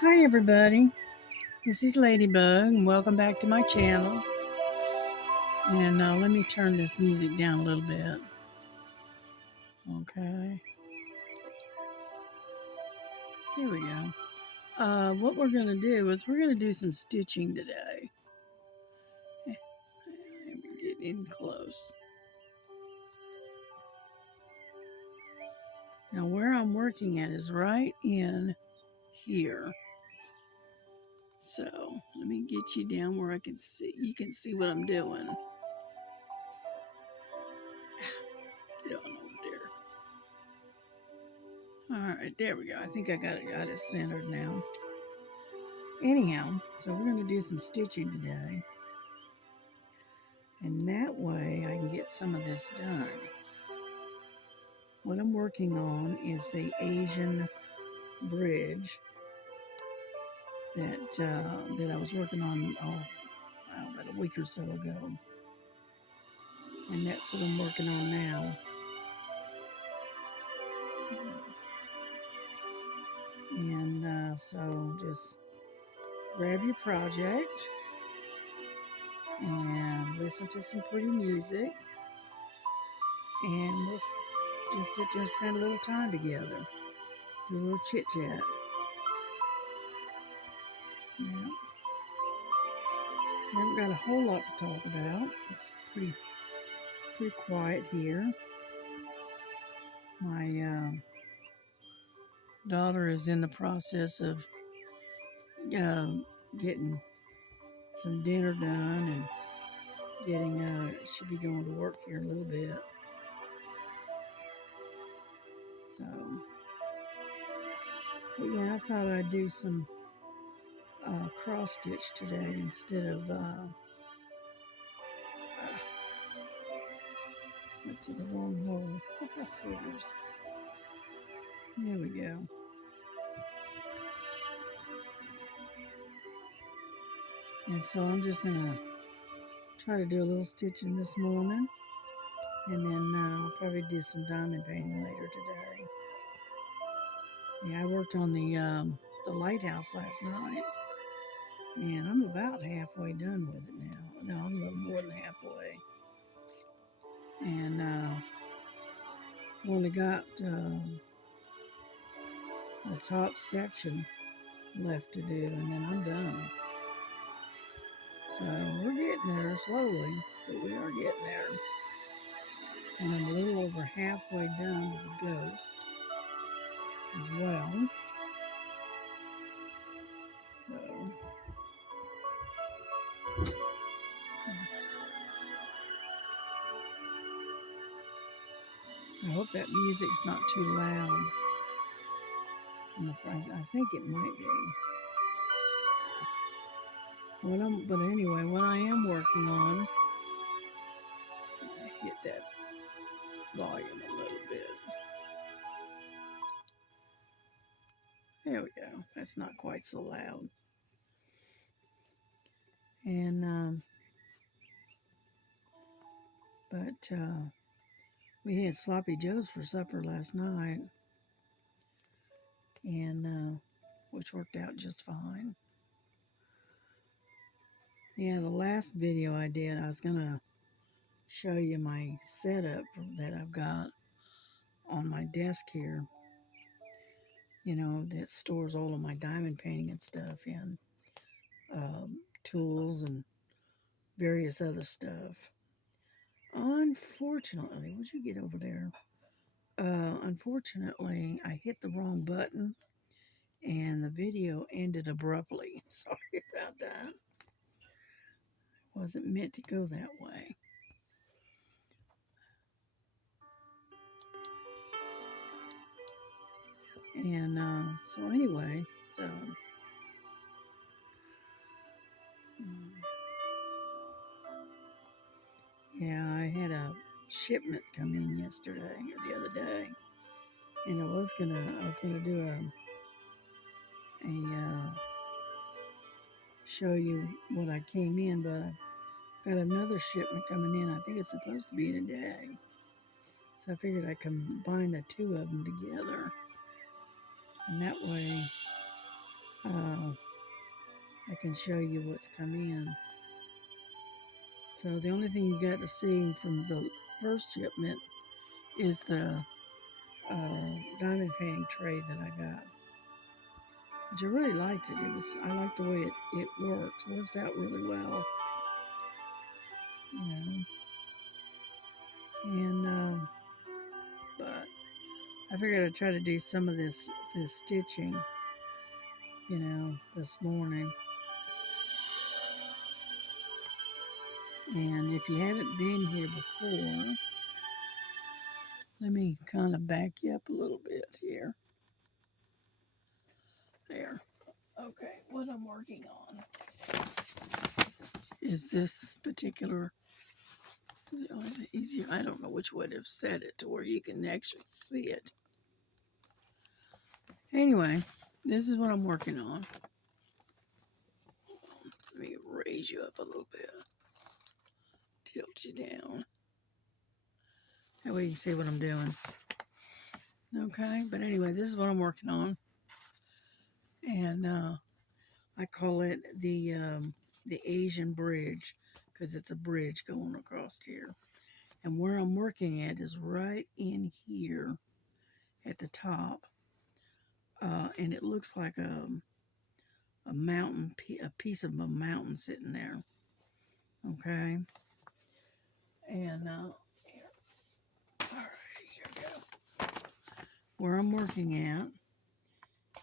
Hi everybody, this is Ladybug and welcome back to my channel. And let me turn this music down a little bit. Okay, here we go. What we're going to do is we're going to do some stitching today. Let me get in close. Now where I'm working at is right in here. So let me get you down where I can see. You can see what I'm doing. Get on over there. All right, there we go. I think I got it centered now. Anyhow, so we're going to do some stitching today. And that way I can get some of this done. What I'm working on is the Asian bridge that I was working on about a week or so ago. And that's what I'm working on now. And so just grab your project and listen to some pretty music. And we'll just sit there and spend a little time together. Do a little chit chat. Yeah. I haven't got a whole lot to talk about. It's pretty quiet here. My daughter is in the process of getting some dinner done and she'll be going to work here in a little bit. So, but yeah, I thought I'd do some cross stitch today instead of went to the wrong hole. Figures. There we go. And so I'm just gonna try to do a little stitching this morning, and then I'll probably do some diamond painting later today. Yeah, I worked on the lighthouse last night, and I'm about halfway done with it now. No, I'm a little more than halfway. And only got the top section left to do, and then I'm done. So we're getting there slowly, but we are getting there. And I'm a little over halfway done with the ghost as well. So I hope that music's not too loud. I think it might be. But anyway, what I am working on, hit that volume a little bit. There we go. That's not quite so loud. And but we had sloppy joes for supper last night, and which worked out just fine. Yeah, the last video I did, I was gonna show you my setup that I've got on my desk here. You know, that stores all of my diamond painting and stuff in, tools and various other stuff. Unfortunately, would you get over there? Unfortunately, I hit the wrong button and the video ended abruptly. Sorry about that. Wasn't meant to go that way. And so anyway, yeah, I had a shipment come in yesterday or the other day, and I was gonna do a show you what I came in, but I got another shipment coming in. I think it's supposed to be today, so I figured I'd combine the two of them together, and that way uh, I can show you what's come in. So the only thing you got to see from the first shipment is the diamond painting tray that I got, which I really liked it. I liked the way it works out really well, you know. And but I figured I'd try to do some of this stitching, you know, this morning. And if you haven't been here before, let me kind of back you up a little bit here. There. Okay, what I'm working on is this particular, easier. I don't know which way to set it to where you can actually see it. Anyway, this is what I'm working on. Let me raise you up a little bit. Tilt you down. That way you can see what I'm doing. Okay, but anyway, this is what I'm working on. And I call it the Asian bridge because it's a bridge going across here. And where I'm working at is right in here at the top. And it looks like a mountain, a piece of a mountain sitting there. Okay. And here. All right, here we go. Where I'm working at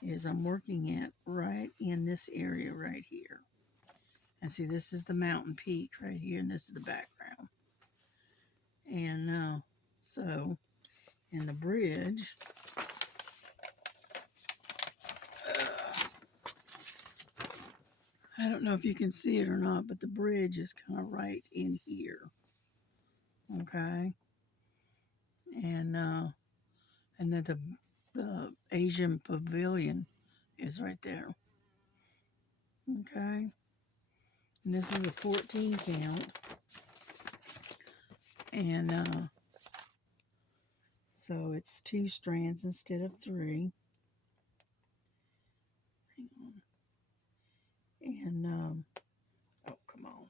is I'm working at right in this area right here. And see, this is the mountain peak right here, and this is the background. And so in the bridge, I don't know if you can see it or not, but the bridge is kind of right in here. Okay. And then the Asian pavilion is right there. Okay. And this is a 14 count. And so it's 2 strands instead of 3. Hang on. And oh, come on.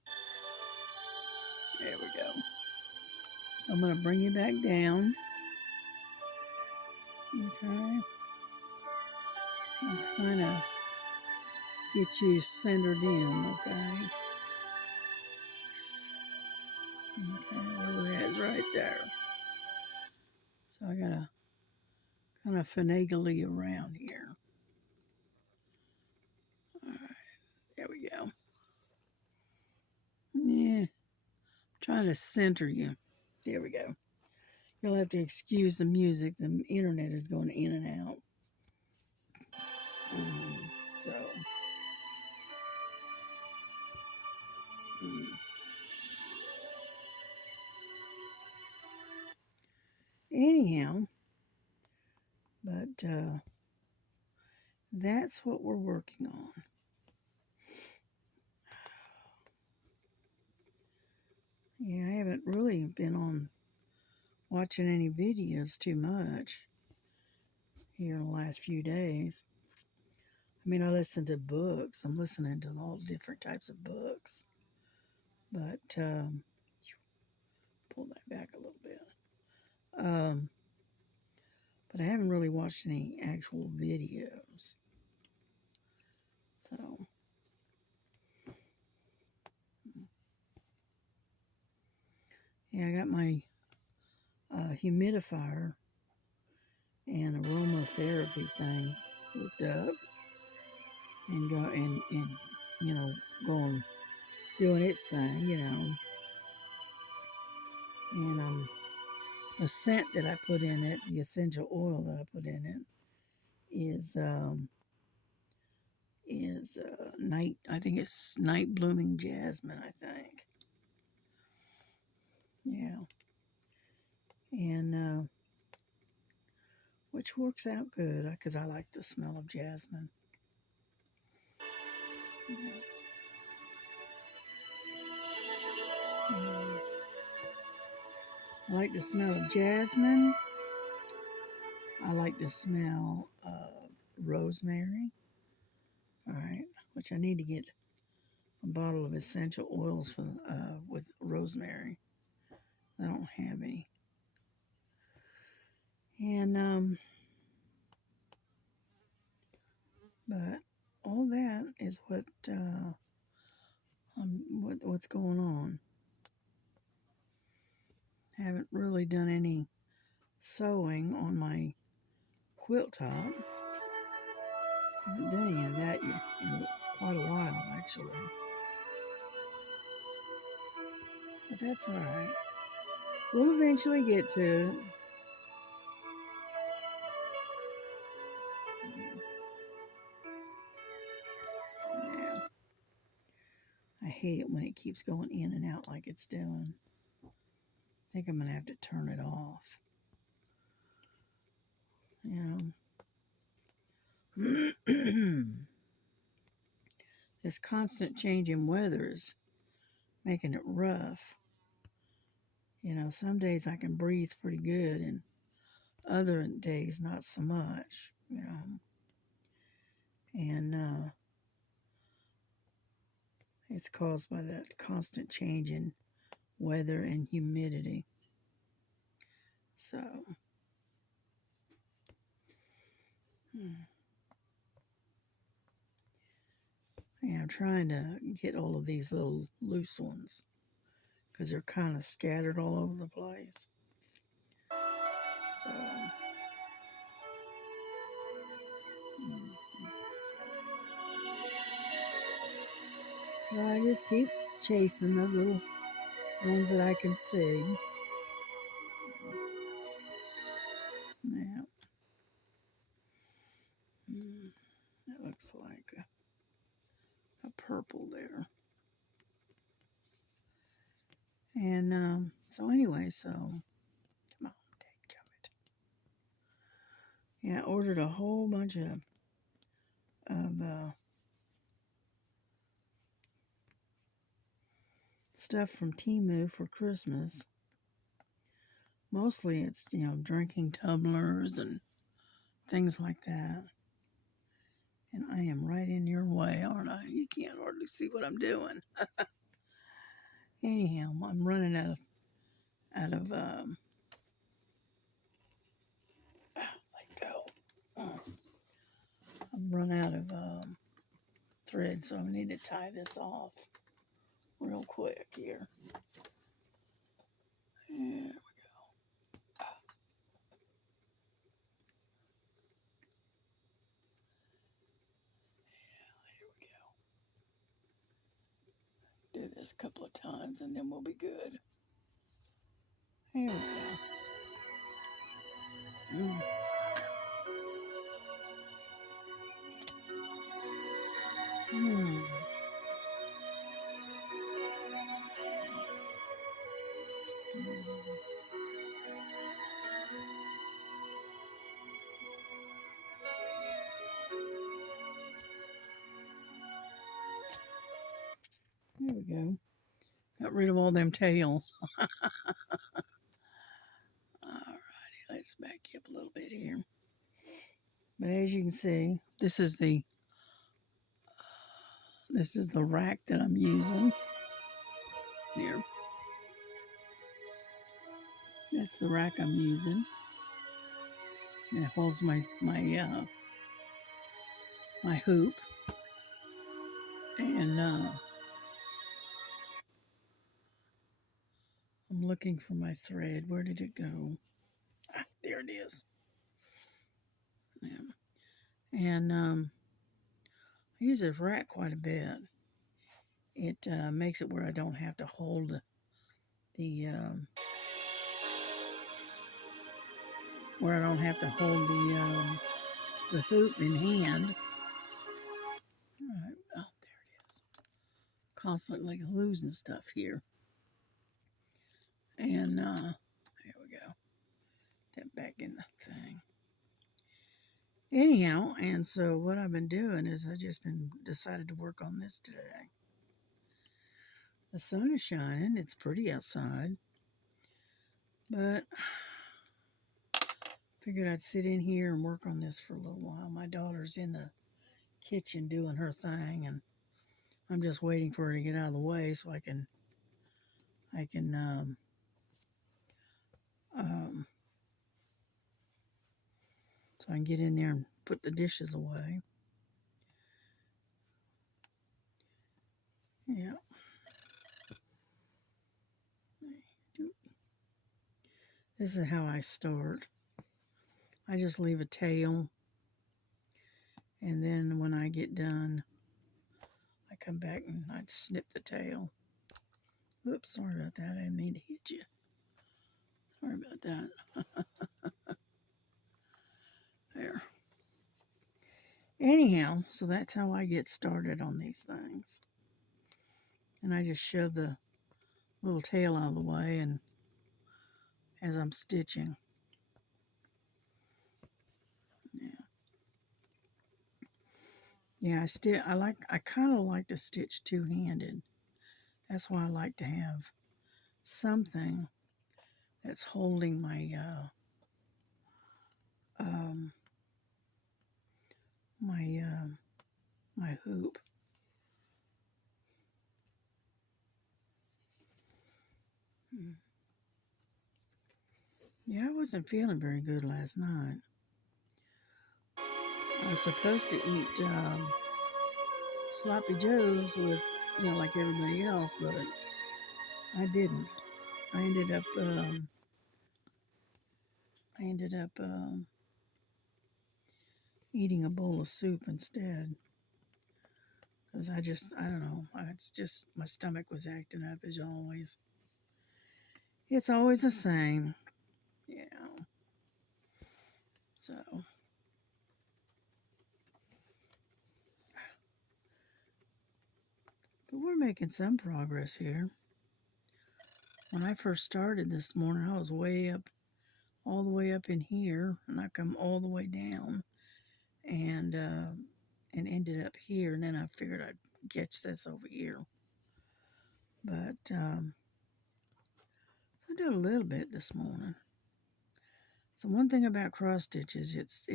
There we go. So I'm going to bring you back down. Okay. And kind of get you centered in, okay? Okay, where we're at is right there. So I got to kind of finagle you around here. All right, there we go. Yeah, trying to center you. There we go. You'll have to excuse the music. The internet is going in and out. So, anyhow, but that's what we're working on. Yeah, I haven't really been on watching any videos too much here in the last few days. I mean, I listen to books. I'm listening to all different types of books. But, pull that back a little bit. But I haven't really watched any actual videos. So, yeah, I got my humidifier and aromatherapy thing hooked up and you know, going doing its thing, you know. And the scent that I put in it, the essential oil that I put in it is night. I think it's night blooming jasmine. I think, yeah, and which works out good because I like the smell of jasmine. Yeah. I like the smell of jasmine. I like the smell of rosemary. All right, which I need to get a bottle of essential oils for with rosemary. I don't have any. And but all that is what's going on. Haven't really done any sewing on my quilt top. Haven't done any of that yet in quite a while, actually. But that's all right. We'll eventually get to it. Yeah. I hate it when it keeps going in and out like it's doing. I think I'm going to have to turn it off. This constant change in weather is making it rough. Some days I can breathe pretty good, and other days not so much. And it's caused by that constant change in weather and humidity. So, yeah, I'm trying to get all of these little loose ones because they're kind of scattered all over the place. So, so I just keep chasing the little ones that I can see. Yeah. That looks like a purple there. And so anyway, come on, dadgummit. Yeah, I ordered a whole bunch of stuff from Temu for Christmas. Mostly it's, drinking tumblers and things like that. And I am right in your way, aren't I? You can't hardly see what I'm doing. Anyhow, I'm running out of let go. I'm running out of thread, so I need to tie this off real quick here. There we go. Here we go. Do this a couple of times and then we'll be good. Here we go. There we go. Got rid of all them tails. Alrighty, let's back you up a little bit here. But as you can see, this is the rack that I'm using here. That's the rack I'm using. It holds my hoop, and I'm looking for my thread. Where did it go? Ah, there it is. Yeah. And I use this rack quite a bit. It makes it where I don't have to hold the hoop in hand. All right. Oh, there it is. Constantly losing stuff here. And here we go. That back in the thing. Anyhow, and so what I've been doing is I just been decided to work on this today. The sun is shining. It's pretty outside. But figured I'd sit in here and work on this for a little while. My daughter's in the kitchen doing her thing, and I'm just waiting for her to get out of the way so I can um, so I can get in there and put the dishes away. Yeah. This is how I start. I just leave a tail, and then when I get done, I come back and I snip the tail. Whoops, sorry about that. I didn't mean to hit you. Sorry about that. There. Anyhow, so that's how I get started on these things. And I just shove the little tail out of the way, and as I'm stitching. Yeah. Yeah, I kind of like to stitch two-handed. That's why I like to have something that's holding um, my my hoop. Yeah, I wasn't feeling very good last night. I was supposed to eat sloppy joes with, like everybody else, but I didn't. I ended up eating a bowl of soup instead, because I don't know. It's just my stomach was acting up as always. It's always the same. Yeah. So, but we're making some progress here. When I first started this morning, I was all the way up in here, and I come all the way down, and ended up here, and then I figured I'd catch this over here. But so I did a little bit this morning. So one thing about cross stitches, it's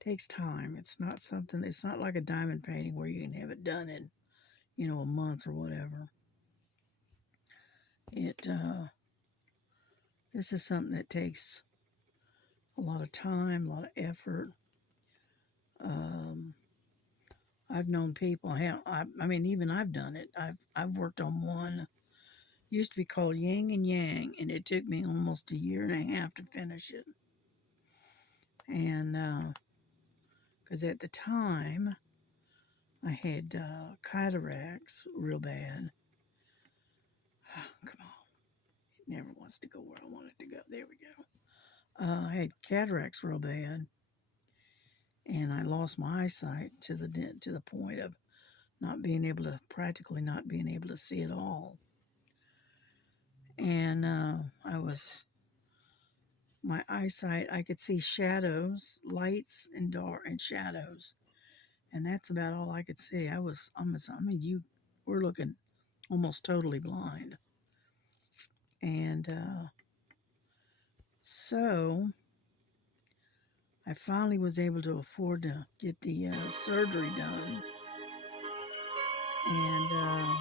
takes time. It's not something. It's not like a diamond painting where you can have it done in a month or whatever. This is something that takes a lot of time, a lot of effort. I've known people. I mean, even I've done it. I've worked on one. Used to be called Yin and Yang, and it took me almost a year and a half to finish it. And because at the time I had cataracts real bad. Come on, it never wants to go where I want it to go. There we go. I had cataracts real bad, and I lost my eyesight to the point of practically not being able to see at all. And my eyesight, I could see shadows, lights, and dark and shadows, and that's about all I could see. We're looking almost totally blind, and so I finally was able to afford to get the surgery done, and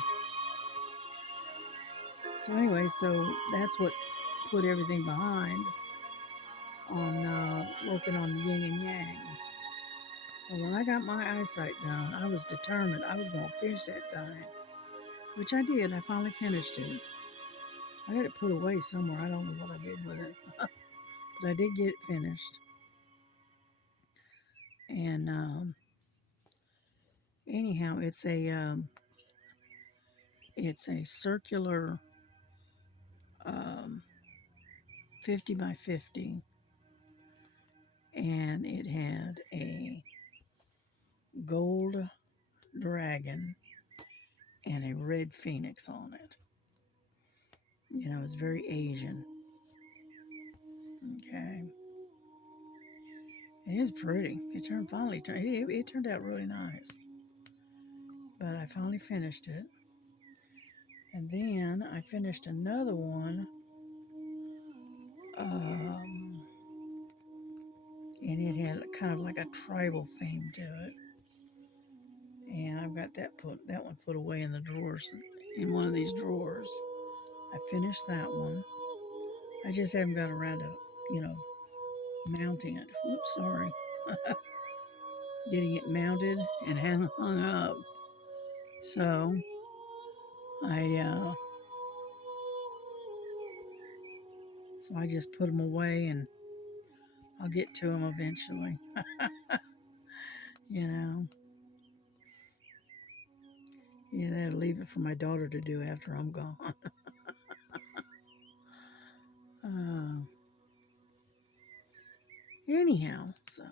so anyway, so that's what put everything behind on working on the yin and yang. Well, when I got my eyesight done, I was determined I was going to finish that thing, which I did. I finally finished it. I got it put away somewhere. I don't know what I did with it, but I did get it finished. And anyhow, it's a circular 50 by 50, and it had a gold dragon and a red phoenix on it. It's very Asian. Okay. It is pretty. It turned out really nice. But I finally finished it. And then I finished another one. And it had kind of like a tribal theme to it. And I've got that one put away in the drawers, in one of these drawers. I finished that one. I just haven't got around to, mounting it. Whoops, sorry. Getting it mounted and hung up. So I just put them away, and I'll get to them eventually. Yeah, that'll leave it for my daughter to do after I'm gone. Anyhow, so.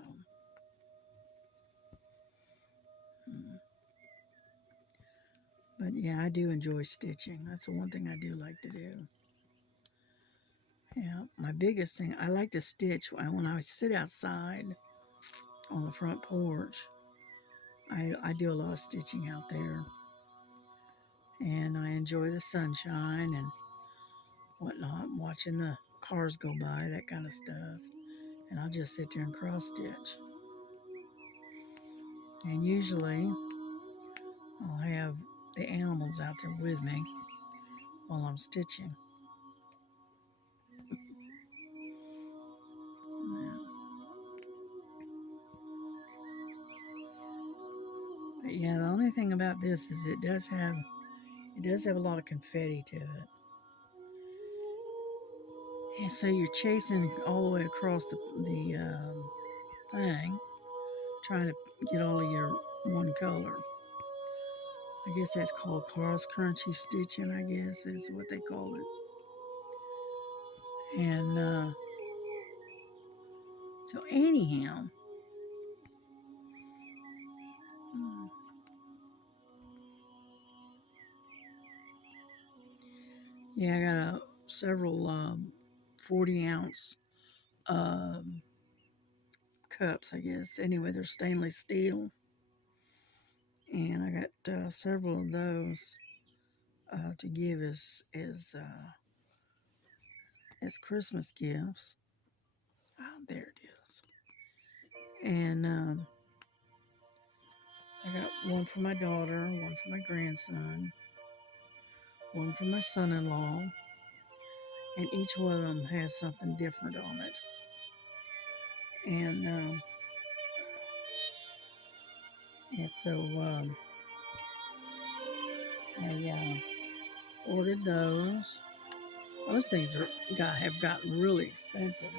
But yeah, I do enjoy stitching. That's the one thing I do like to do. Yeah, my biggest thing, I like to stitch when I sit outside on the front porch. I do a lot of stitching out there. And I enjoy the sunshine and whatnot, watching the cars go by, that kind of stuff. And I'll just sit there and cross stitch. And usually I'll have the animals out there with me while I'm stitching. But yeah, the only thing about this is it does have a lot of confetti to it. And so you're chasing all the way across the thing, trying to get all of your one color. I guess that's called cross crunchy stitching, I guess is what they call it. And so anyhow, yeah, I got several 40-ounce cups, I guess. Anyway, they're stainless steel. And I got several of those to give as Christmas gifts. Oh, there it is. And I got one for my daughter, one for my grandson, one for my son-in-law, and each one of them has something different on it. And so I ordered those. Those things have gotten really expensive,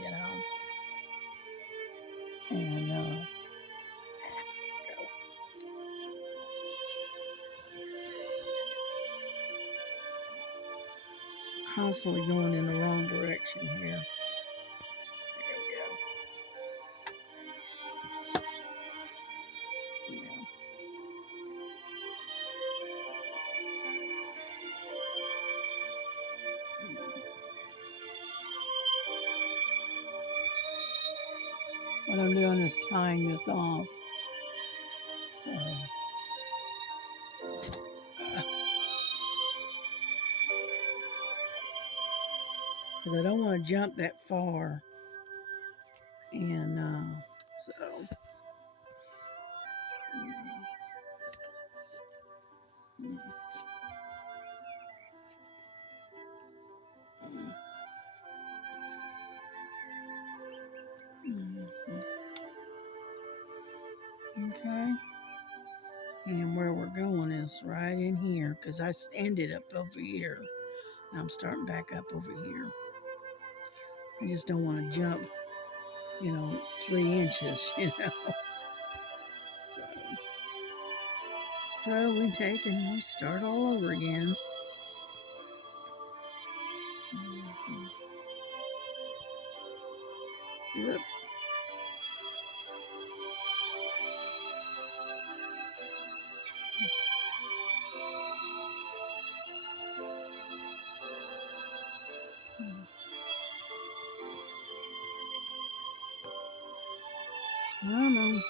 And constantly going in the wrong direction here. There we go. Yeah. What I'm doing is tying this off. So, because I don't want to jump that far. And so. Okay. And where we're going is right in here because I ended up over here. Now I'm starting back up over here. I just don't want to jump, 3 inches, So we take and we start all over again. Yep. I don't know.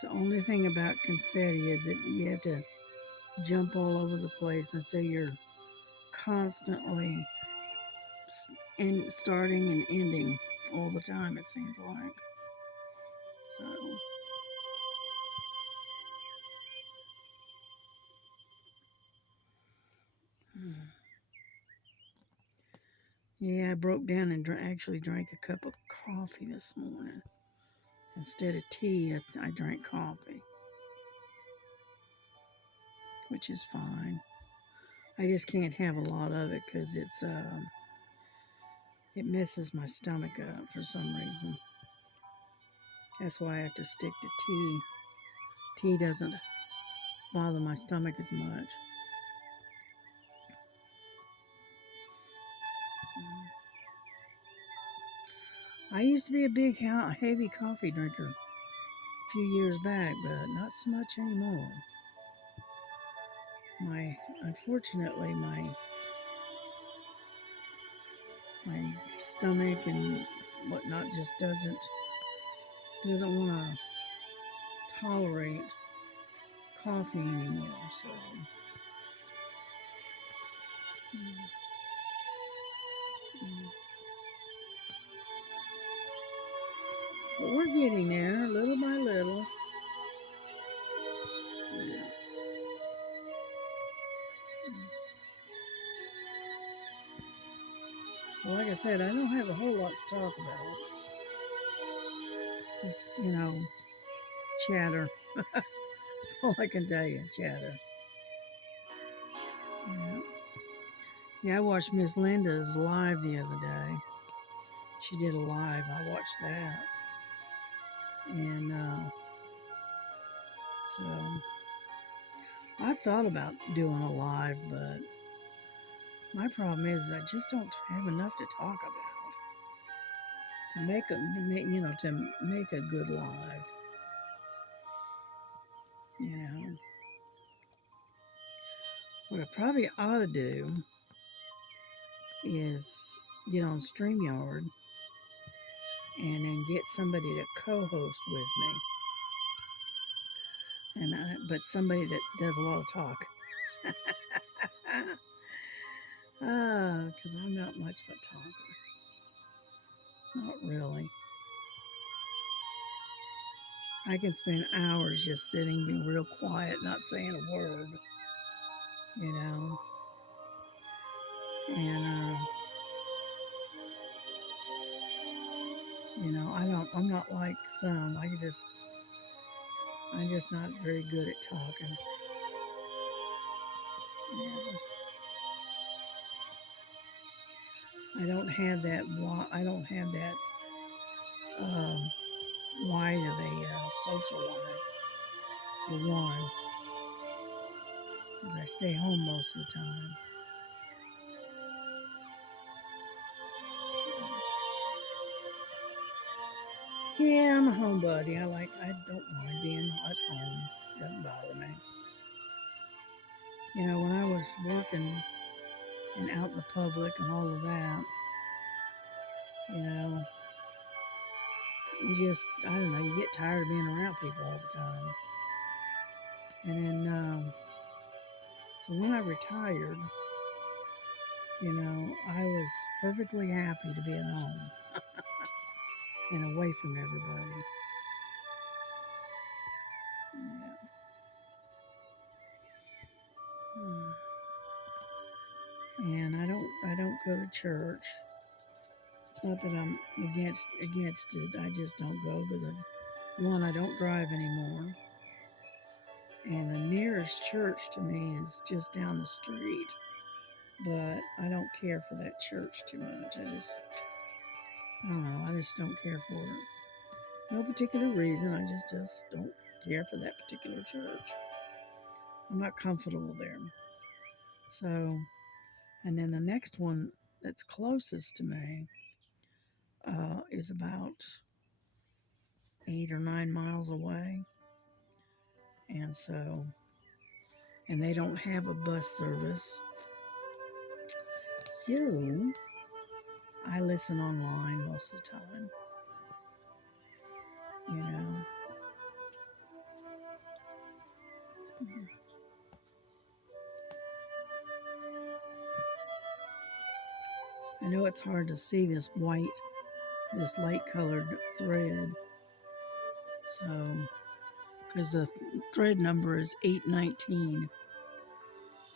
So the only thing about confetti is that you have to jump all over the place, and so you're constantly and starting and ending all the time, it seems like. So, yeah, I broke down and actually drank a cup of coffee this morning. Instead of tea, I drank coffee, which is fine. I just can't have a lot of it because it messes my stomach up for some reason. That's why I have to stick to tea. Tea doesn't bother my stomach as much. I used to be a big, heavy coffee drinker a few years back, but not so much anymore. Unfortunately, my stomach and whatnot just doesn't want to tolerate coffee anymore. So, but we're getting there, little by little. Yeah. So, like I said, I don't have a whole lot to talk about. Just, chatter. That's all I can tell you, chatter. Yeah. Yeah, I watched Miss Linda's live the other day. She did a live. I watched that. And so I thought about doing a live, but my problem is I just don't have enough to talk about to make a good live. What I probably ought to do is get on StreamYard and then get somebody to co-host with me, but somebody that does a lot of talk. Because I'm not much of a talker. Not really. I can spend hours just sitting, being real quiet, not saying a word, And, I'm not like some. I'm just not very good at talking. Yeah. I don't have that wide of a social life, for one, because I stay home most of the time. Yeah, I'm a homebody. I don't mind being at home. Doesn't bother me. When I was working and out in the public and all of that, I don't know, you get tired of being around people all the time. And then, so when I retired, I was perfectly happy to be at home and away from everybody. Yeah. And I don't go to church. It's not that I'm against it. I just don't go because one, I don't drive anymore. And the nearest church to me is just down the street. But I don't care for that church too much. I don't know. I just don't care for it. No particular reason. I just don't care for that particular church. I'm not comfortable there. So, and then the next one that's closest to me is about 8 or 9 miles away. And so, and they don't have a bus service. So, I listen online most of the time. I know it's hard to see this white, this light colored thread. So, because the thread number is 819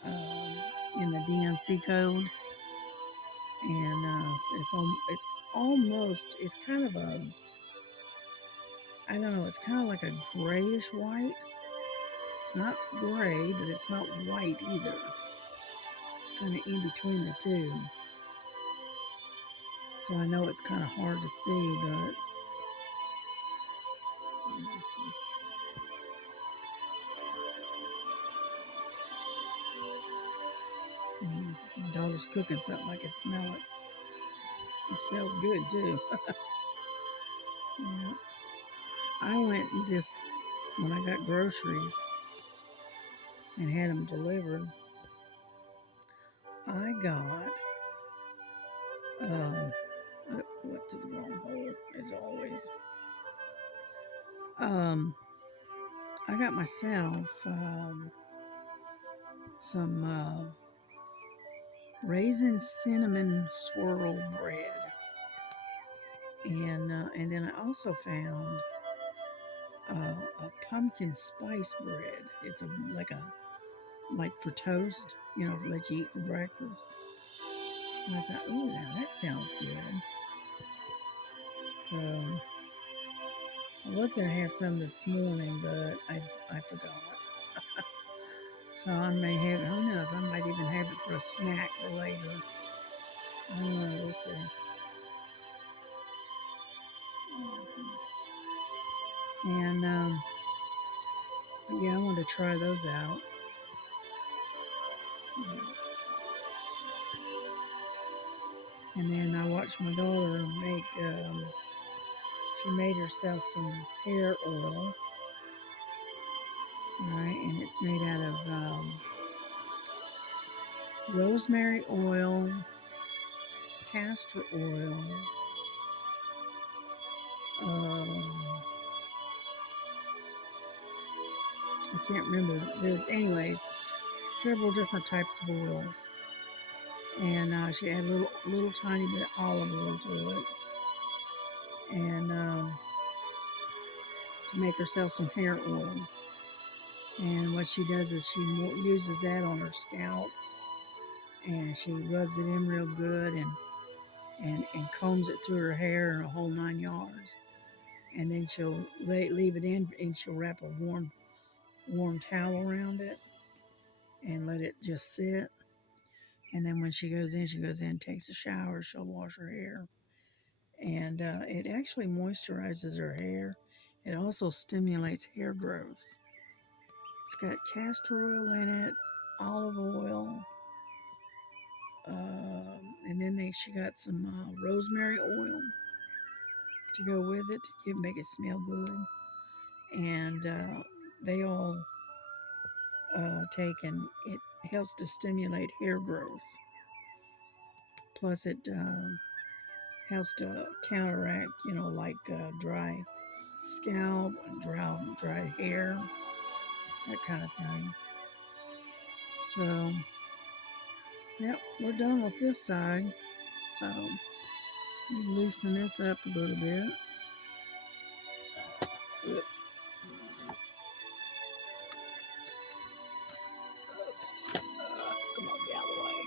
in the DMC code, and it's almost, it's kind of a, I don't know, it's kind of like a grayish white. It's not gray, but it's not white either. It's kind of in between the two. So I know it's kind of hard to see, but my daughter's cooking something. I can smell it. It smells good too. Yeah. I went this when I got groceries and had them delivered. I got went to the wrong hole as always. I got myself some raisin cinnamon swirl bread, and then I also found a pumpkin spice bread. It's like for toast, let you eat for breakfast. And I thought, oh, now that sounds good. So I was gonna have some this morning, but I forgot. So I may have, who knows, I might even have it for a snack for later. I don't know, we'll see. And, but yeah, I want to try those out. And then I watched my daughter make, she made herself some hair oil. Right, and it's made out of rosemary oil, castor oil, I can't remember. Anyways, several different types of oils. And she added a little tiny bit of olive oil to it. And to make herself some hair oil. And what she does is she uses that on her scalp. And she rubs it in real good and combs it through her hair in a whole 9 yards. And then she'll leave it in, and she'll wrap a warm towel around it and let it just sit. And then when she goes in, takes a shower, she'll wash her hair. And it actually moisturizes her hair. It also stimulates hair growth. It's got castor oil in it, olive oil, and then she got some rosemary oil to go with it to make it smell good. And they all take, and it helps to stimulate hair growth. Plus it helps to counteract, like dry scalp, dry hair, that kind of thing. So, yep, we're done with this side. So, let me loosen this up a little bit. Come on, get out of the way.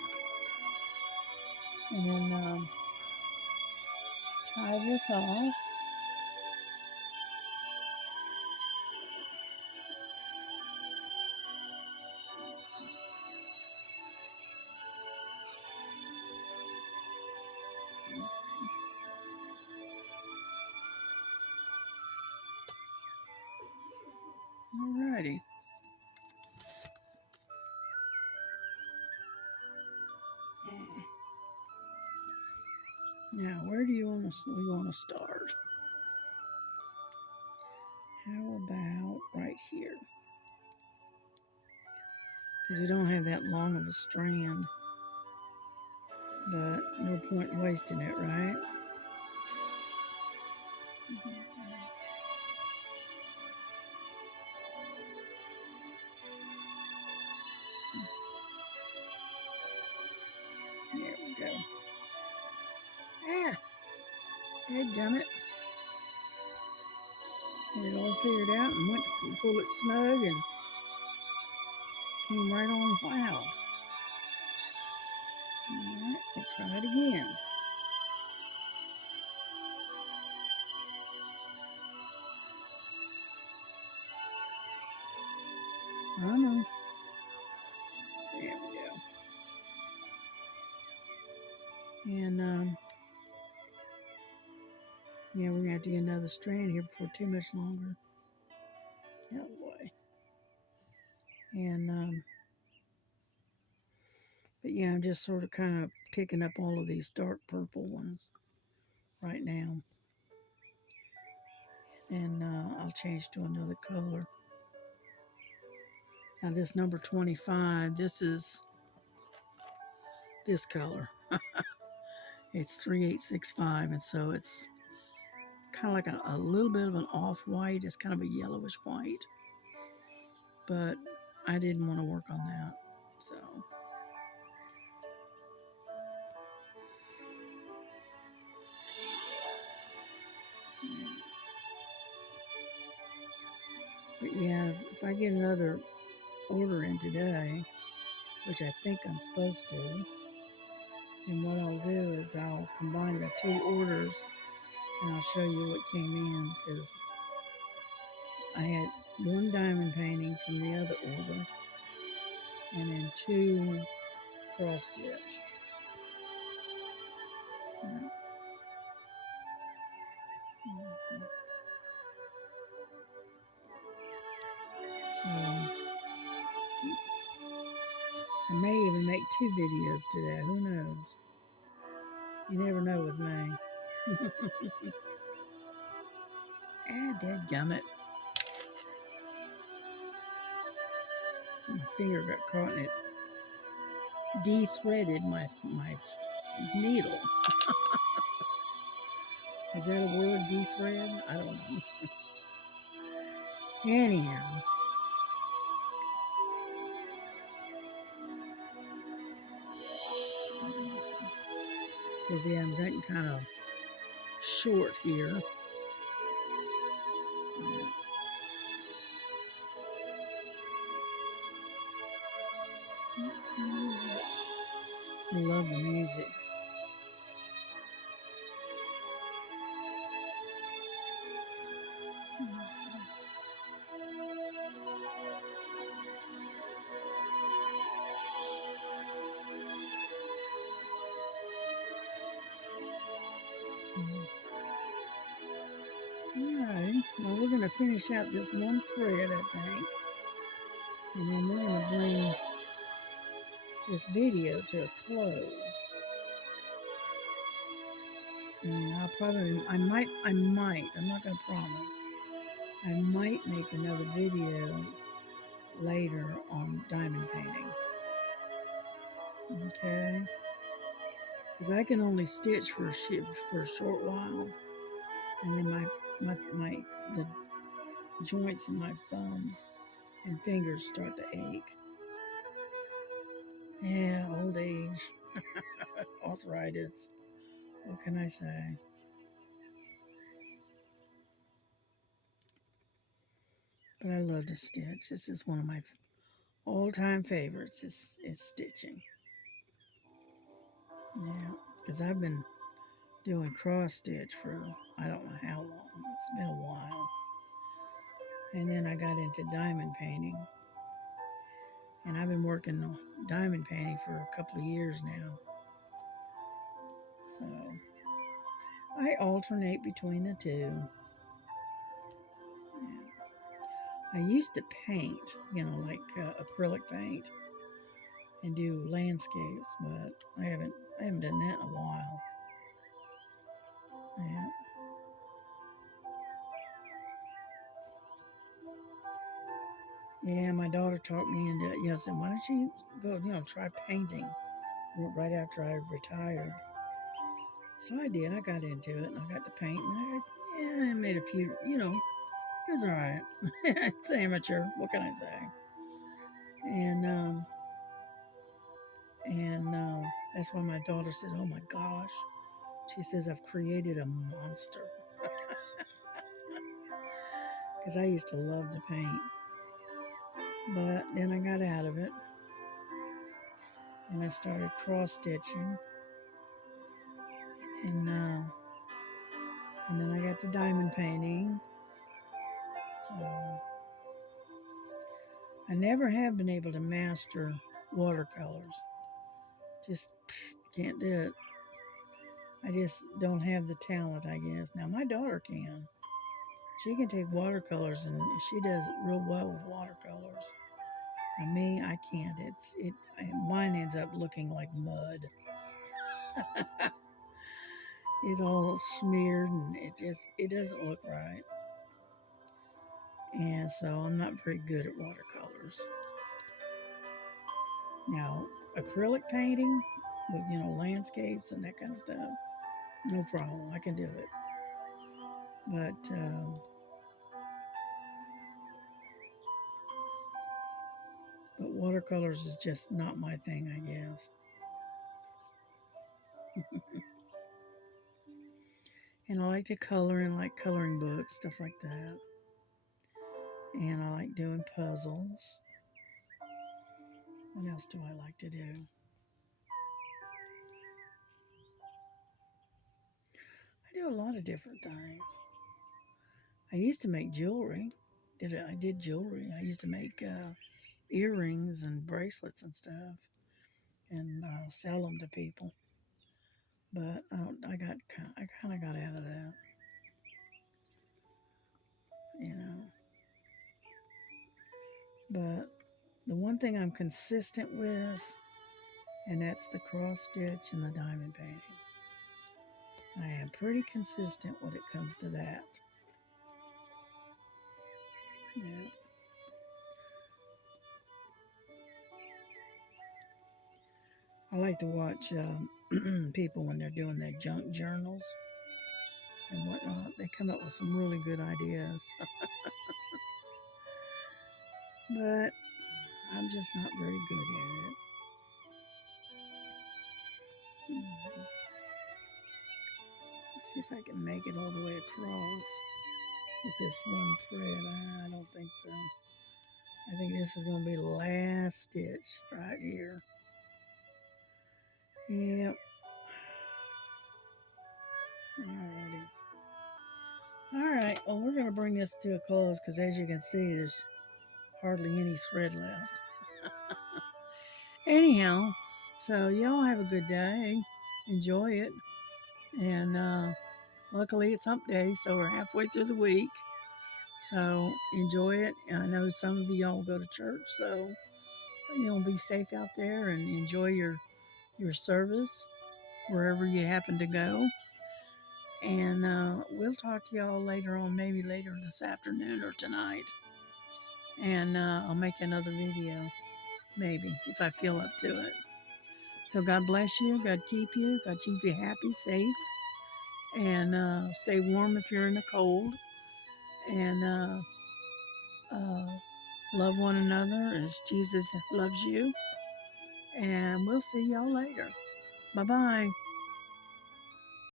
And then tie this off. Alrighty. Now, where do we want to start? How about right here? Because we don't have that long of a strand, but no point in wasting it, right? There we go. Ah, dadgummit. Had it all figured out and went to pull it snug and came right on wild. Alright, we'll try it again. Come on. There we go. And yeah, we're gonna have to get another strand here before too much longer. Oh boy. And but yeah, I'm just sort of kind of picking up all of these dark purple ones right now. And I'll change to another color. Now this number 25, this is this color. It's 3865, and so it's kind of like a little bit of an off-white. It's kind of a yellowish white, but I didn't want to work on that, so. But yeah, if I get another order in today, which I think I'm supposed to, then what I'll do is I'll combine the two orders and I'll show you what came in, because I had one diamond painting from the other order and then two cross stitch. Yeah. So I may even make 2 videos today. Who knows? You never know with me. Ah, dadgummit. My finger got caught and it de-threaded my needle. Is that a word, de-thread? I don't know. Anyhow. Because yeah, I'm getting kind of short here. I love the music. Alright, well, we're going to finish out this one thread, I think. And then we're going to bring this video to a close. And I'm not going to promise. I might make another video later on diamond painting. Okay? Because I can only stitch for a short while. And then the joints in my thumbs and fingers start to ache. Yeah, old age, arthritis. What can I say? But I love to stitch. This is one of my all-time favorites. Is stitching. Yeah, because I've been doing cross stitch for I don't know how long. It's been a while. And then I got into diamond painting. And I've been working on diamond painting for a couple of years now. So I alternate between the two. Yeah. I used to paint, like acrylic paint and do landscapes, but I haven't done that in a while. Yeah. Yeah, my daughter talked me into it. I said, why don't you go, try painting right after I retired. So I did. I got into it and I got to paint and I made a few, it was all right. It's amateur. What can I say? And that's why my daughter said, oh my gosh, She says I've created a monster. Because I used to love to paint. But then I got out of it. And I started cross stitching. And then I got to diamond painting. So I never have been able to master watercolors. Just can't do it. I just don't have the talent, I guess. Now my daughter can. She can take watercolors and she does real well with watercolors. Now me, I can't. Mine ends up looking like mud. It's all smeared and it doesn't look right. And so I'm not very good at watercolors. Now, acrylic painting with, landscapes and that kind of stuff, no problem. I can do it. But watercolors is just not my thing, I guess. And I like to color and like coloring books, stuff like that. And I like doing puzzles. What else do I like to do? I do a lot of different things. I used to make jewelry. I did jewelry. I used to make earrings and bracelets and stuff, and sell them to people. But I kind of got out of that, you know. But the one thing I'm consistent with, and that's the cross stitch and the diamond painting. I am pretty consistent when it comes to that. Yeah. I like to watch people when they're doing their junk journals and whatnot. They come up with some really good ideas. But I'm just not very good at it. Let's see if I can make it all the way across with this one thread. I don't think so. I think this is going to be the last stitch right here. Yep. Alrighty. Alright, well, we're going to bring this to a close because as you can see, there's hardly any thread left. Anyhow, so y'all have a good day. Enjoy it. And luckily it's hump day, so we're halfway through the week. So enjoy it. I know some of y'all go to church, so be safe out there and enjoy your service wherever you happen to go. And we'll talk to y'all later on, maybe later this afternoon or tonight. And I'll make another video, maybe, if I feel up to it. So God bless you. God keep you. God keep you happy, safe. And stay warm if you're in the cold. And love one another as Jesus loves you. And we'll see y'all later. Bye-bye.